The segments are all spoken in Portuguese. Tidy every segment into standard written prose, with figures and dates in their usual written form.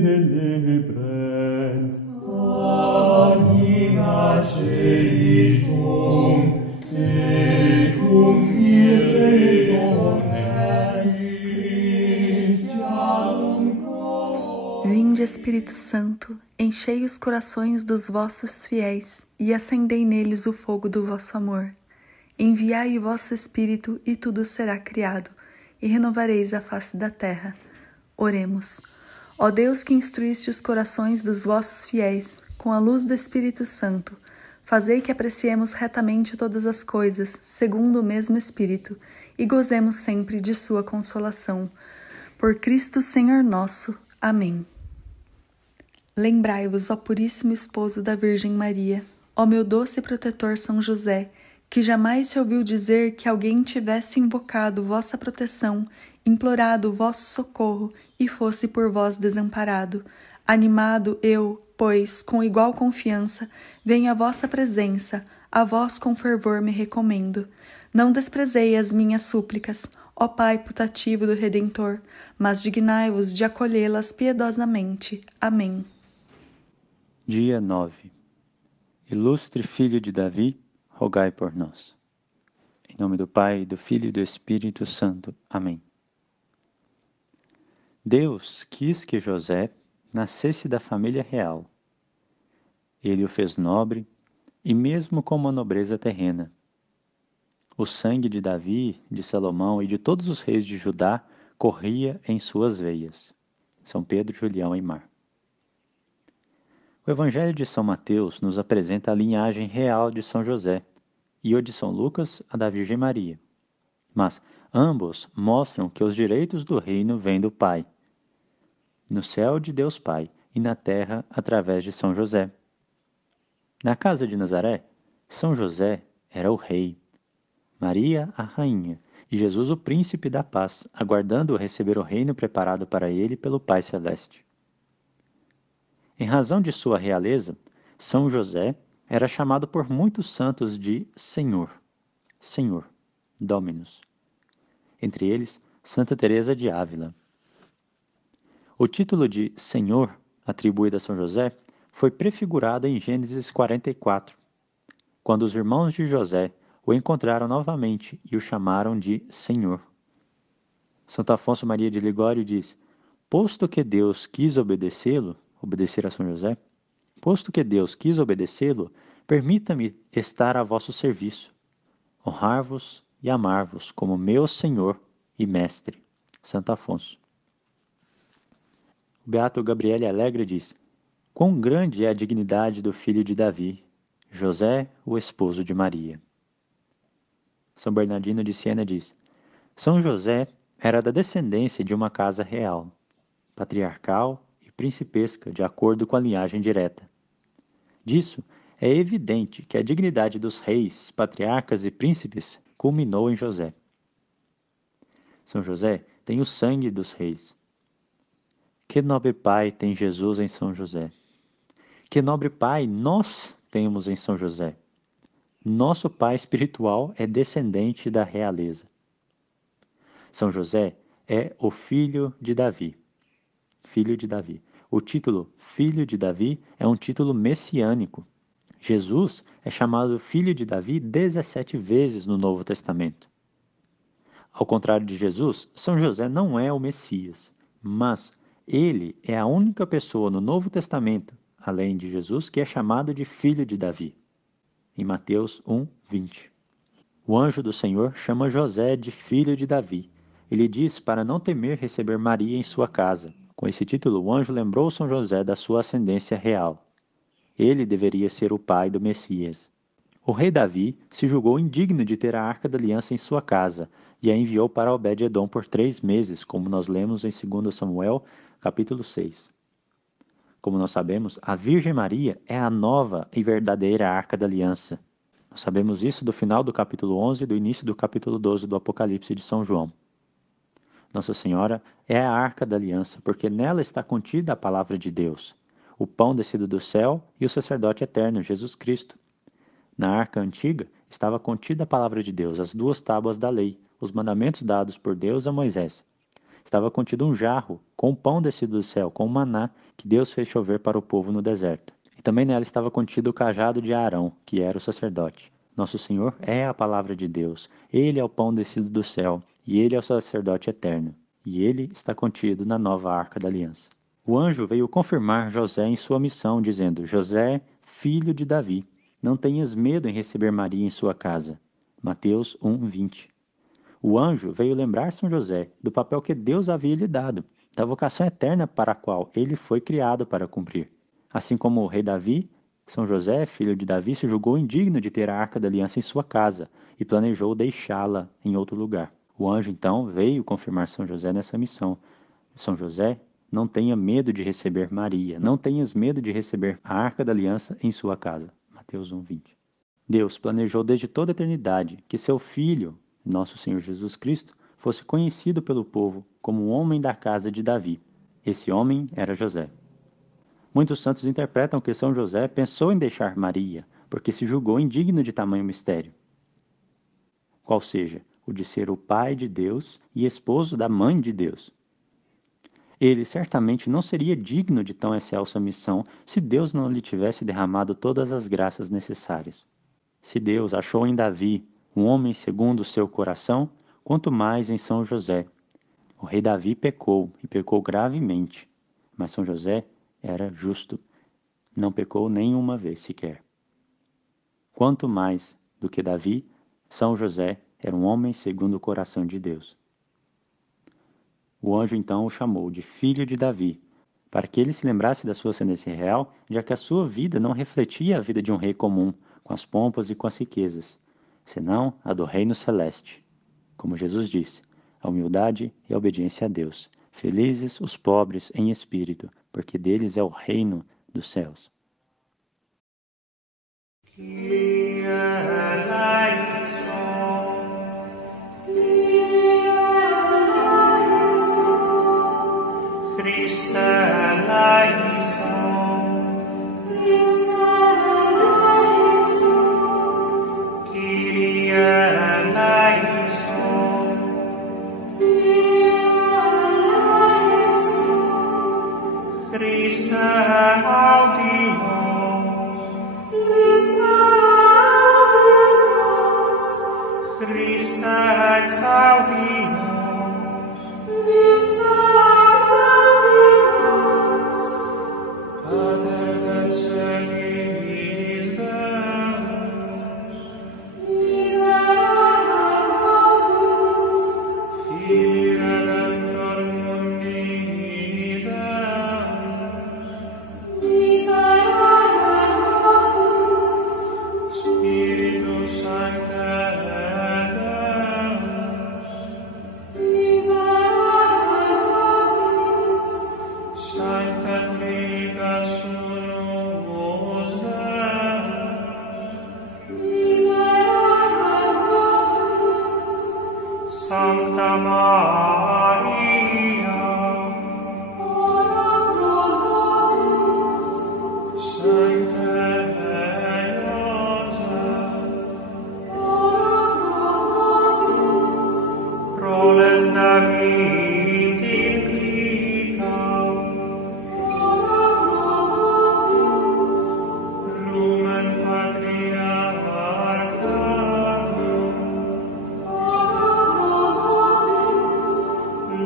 celebrant. Domina celitum, tecum ire sonet, Christianum cor. Vinde, Espírito Santo, enchei os corações dos vossos fiéis e acendei neles o fogo do vosso amor. Enviai o vosso Espírito e tudo será criado, e renovareis a face da terra. Oremos. Ó Deus, que instruíste os corações dos vossos fiéis com a luz do Espírito Santo, fazei que apreciemos retamente todas as coisas, segundo o mesmo Espírito, e gozemos sempre de sua consolação. Por Cristo Senhor nosso. Amém. Lembrai-vos, ó Puríssimo Esposo da Virgem Maria, ó meu doce protetor São José, que jamais se ouviu dizer que alguém tivesse invocado vossa proteção, implorado vosso socorro e fosse por vós desamparado. Animado eu, pois, com igual confiança, venho à vossa presença, a vós com fervor me recomendo. Não desprezei as minhas súplicas, ó Pai putativo do Redentor, mas dignai-vos de acolhê-las piedosamente. Amém. Dia 9. Ilustre Filho de Davi, rogai por nós. Em nome do Pai, do Filho e do Espírito Santo. Amém. Deus quis que José nascesse da família real. Ele o fez nobre, e mesmo com uma nobreza terrena. O sangue de Davi, de Salomão e de todos os reis de Judá corria em suas veias. São Pedro, Julião e Mar. O Evangelho de São Mateus nos apresenta a linhagem real de São José e o de São Lucas, a da Virgem Maria. Mas ambos mostram que os direitos do reino vêm do Pai. No céu de Deus Pai e na terra através de São José. Na casa de Nazaré, São José era o rei, Maria a rainha e Jesus o príncipe da paz, aguardando receber o reino preparado para ele pelo Pai Celeste. Em razão de sua realeza, São José era chamado por muitos santos de Senhor, Senhor, Dominus. Entre eles, Santa Teresa de Ávila. O título de Senhor, atribuído a São José, foi prefigurado em Gênesis 44, quando os irmãos de José o encontraram novamente e o chamaram de Senhor. Santo Afonso Maria de Ligório diz: posto que Deus quis obedecer a São José, posto que Deus quis obedecê-lo, permita-me estar a vosso serviço, honrar-vos e amar-vos como meu Senhor e Mestre. Santo Afonso. O beato Gabriele Alegre diz: quão grande é a dignidade do filho de Davi, José, o esposo de Maria. São Bernardino de Siena diz: São José era da descendência de uma casa real, patriarcal e principesca, de acordo com a linhagem direta. Disso, é evidente que a dignidade dos reis, patriarcas e príncipes culminou em José. São José tem o sangue dos reis. Que nobre pai tem Jesus em São José. Que nobre pai nós temos em São José. Nosso pai espiritual é descendente da realeza. São José é o filho de Davi. Filho de Davi. O título Filho de Davi é um título messiânico. Jesus é chamado Filho de Davi 17 vezes no Novo Testamento. Ao contrário de Jesus, São José não é o Messias, mas ele é a única pessoa no Novo Testamento, além de Jesus, que é chamado de Filho de Davi. Em Mateus 1:20. O anjo do Senhor chama José de Filho de Davi. Ele diz para não temer receber Maria em sua casa. Com esse título, o anjo lembrou São José da sua ascendência real. Ele deveria ser o pai do Messias. O rei Davi se julgou indigno de ter a Arca da Aliança em sua casa e a enviou para Obed-Edom por 3 meses, como nós lemos em 2 Samuel, capítulo 6. Como nós sabemos, a Virgem Maria é a nova e verdadeira Arca da Aliança. Nós sabemos isso do final do capítulo 11 e do início do capítulo 12 do Apocalipse de São João. Nossa Senhora é a Arca da Aliança, porque nela está contida a palavra de Deus, o pão descido do céu e o sacerdote eterno, Jesus Cristo. Na Arca Antiga estava contida a palavra de Deus, as 2 tábuas da lei, os mandamentos dados por Deus a Moisés. Estava contido um jarro com o pão descido do céu, com o maná, que Deus fez chover para o povo no deserto. E também nela estava contido o cajado de Arão, que era o sacerdote. Nosso Senhor é a palavra de Deus. Ele é o pão descido do céu, e ele é o sacerdote eterno. E ele está contido na nova arca da aliança. O anjo veio confirmar José em sua missão, dizendo: José, filho de Davi, não tenhas medo em receber Maria em sua casa. Mateus 1:20. O anjo veio lembrar São José do papel que Deus havia lhe dado, da vocação eterna para a qual ele foi criado para cumprir. Assim como o rei Davi, São José, filho de Davi, se julgou indigno de ter a arca da aliança em sua casa e planejou deixá-la em outro lugar. O anjo então veio confirmar São José nessa missão. São José, não tenha medo de receber Maria, não tenhas medo de receber a arca da aliança em sua casa. Mateus 1:20. Deus planejou desde toda a eternidade que seu Filho, nosso Senhor Jesus Cristo, fosse conhecido pelo povo como um homem da casa de Davi. Esse homem era José. Muitos santos interpretam que São José pensou em deixar Maria, porque se julgou indigno de tamanho mistério. Qual seja, o de ser o pai de Deus e esposo da mãe de Deus. Ele certamente não seria digno de tão excelsa missão se Deus não lhe tivesse derramado todas as graças necessárias. Se Deus achou em Davi um homem segundo o seu coração, quanto mais em São José. O rei Davi pecou, e pecou gravemente, mas São José era justo, não pecou nenhuma vez sequer. Quanto mais do que Davi, São José era um homem segundo o coração de Deus. O anjo então o chamou de filho de Davi, para que ele se lembrasse da sua ascendência real, já que a sua vida não refletia a vida de um rei comum, com as pompas e com as riquezas, senão a do reino celeste. Como Jesus disse, a humildade e a obediência a Deus. Felizes os pobres em espírito, porque deles é o reino dos céus. Sancta Maria, ora pro nobis. Sancte Joseph, ora pro nobis. Proles David inclita, ora pro nobis. Lumen Patriarcharum,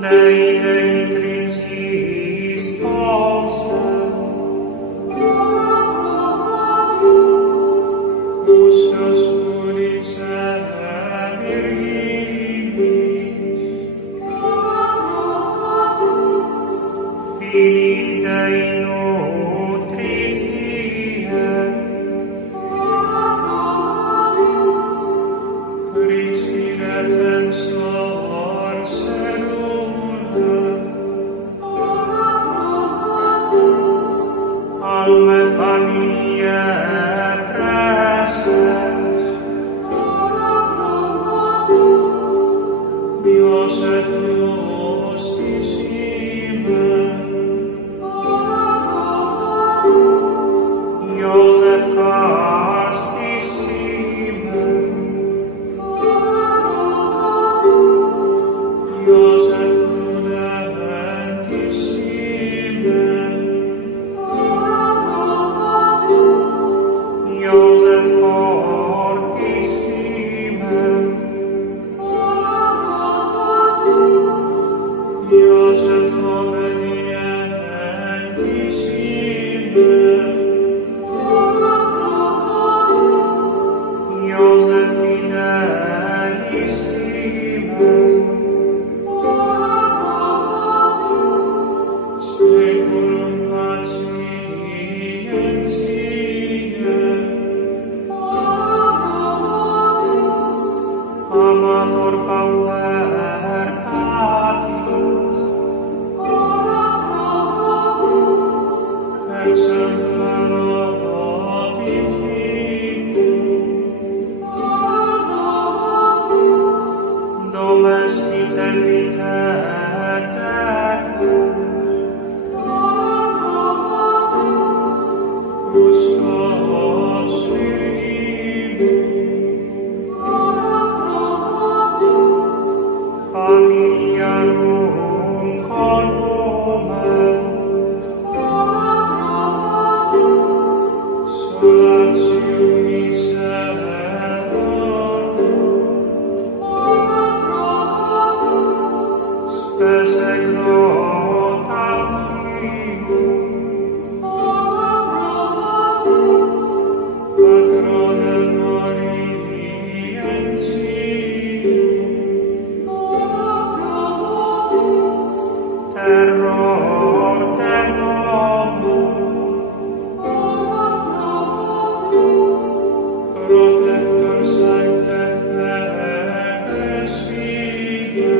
Dei Detricis Sponsor, ora pro nobis. Lucius Purice Virginis, ora pro nobis. Filii Dei nutritiae, ora pro nobis. Christi defensor alme familiae preces, ora pro nobis. Dios et justissime, ora pro nobis. Iosef castissime, ora pro nobis. Iosef prudentissime, Joseph fortissime, Joseph obedientissime, Joseph fidelissime, Seculum patientiae, Amator paupertati, exemplar obi filium, domestice vitae tecus, custos Virginum, familiarum columen, solatium miserorum, spese glotatium, patronem morientium, terror denobum, protector sancte ecclesiae,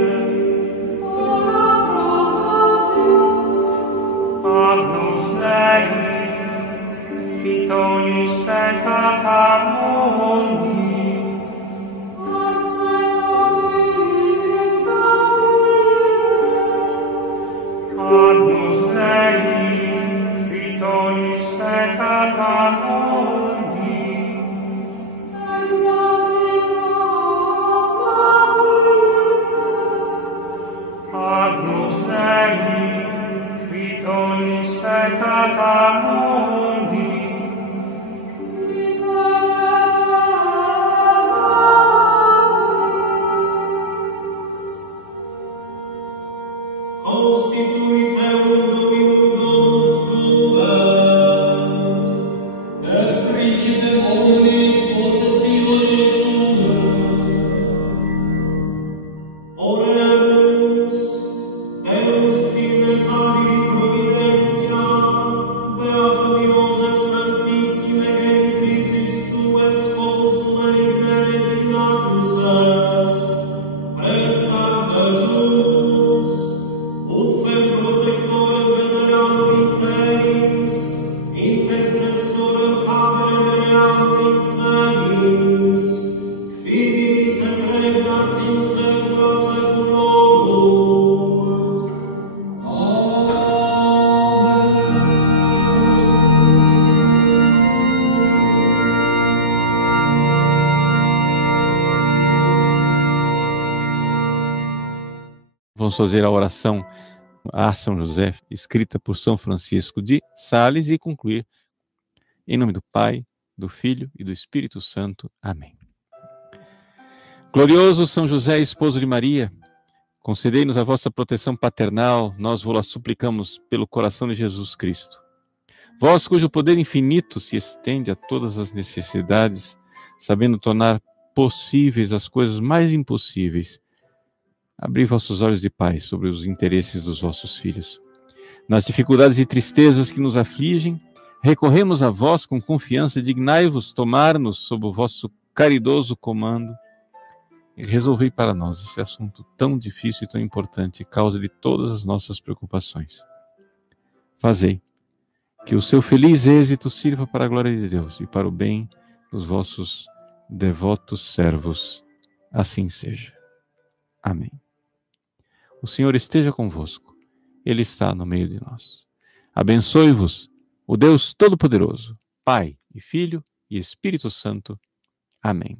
agnus Dei, fitonis peccata mundi, agnus Dei, fitonis peccata mundi, agnus Dei, fitonis peccata mundi, Constituite Dominum Domus Suum, et principe omnis possessionis Oremus, Deus fide Famili Providentia, Beatum Iosef Sanctissime Genitricis Tuae Sponsum Eligere Dignatus est, Prestat Jesus, ut fem protectorem veneratum interis, intercessorem habere veneatum incelis, Fidis et regnas in saecula saeculorum. Vamos fazer a oração a São José, escrita por São Francisco de Sales, e concluir em nome do Pai, do Filho e do Espírito Santo. Amém. Glorioso São José, esposo de Maria, concedei-nos a vossa proteção paternal, nós vos-la suplicamos pelo coração de Jesus Cristo. Vós, cujo poder infinito se estende a todas as necessidades, sabendo tornar possíveis as coisas mais impossíveis, abri vossos olhos de paz sobre os interesses dos vossos filhos. Nas dificuldades e tristezas que nos afligem, recorremos a vós com confiança, dignai-vos tomar-nos sob o vosso caridoso comando e resolvei para nós esse assunto tão difícil e tão importante, causa de todas as nossas preocupações. Fazei que o seu feliz êxito sirva para a glória de Deus e para o bem dos vossos devotos servos. Assim seja. Amém. O Senhor esteja convosco. Ele está no meio de nós. Abençoe-vos o Deus Todo-Poderoso, Pai e Filho e Espírito Santo. Amém.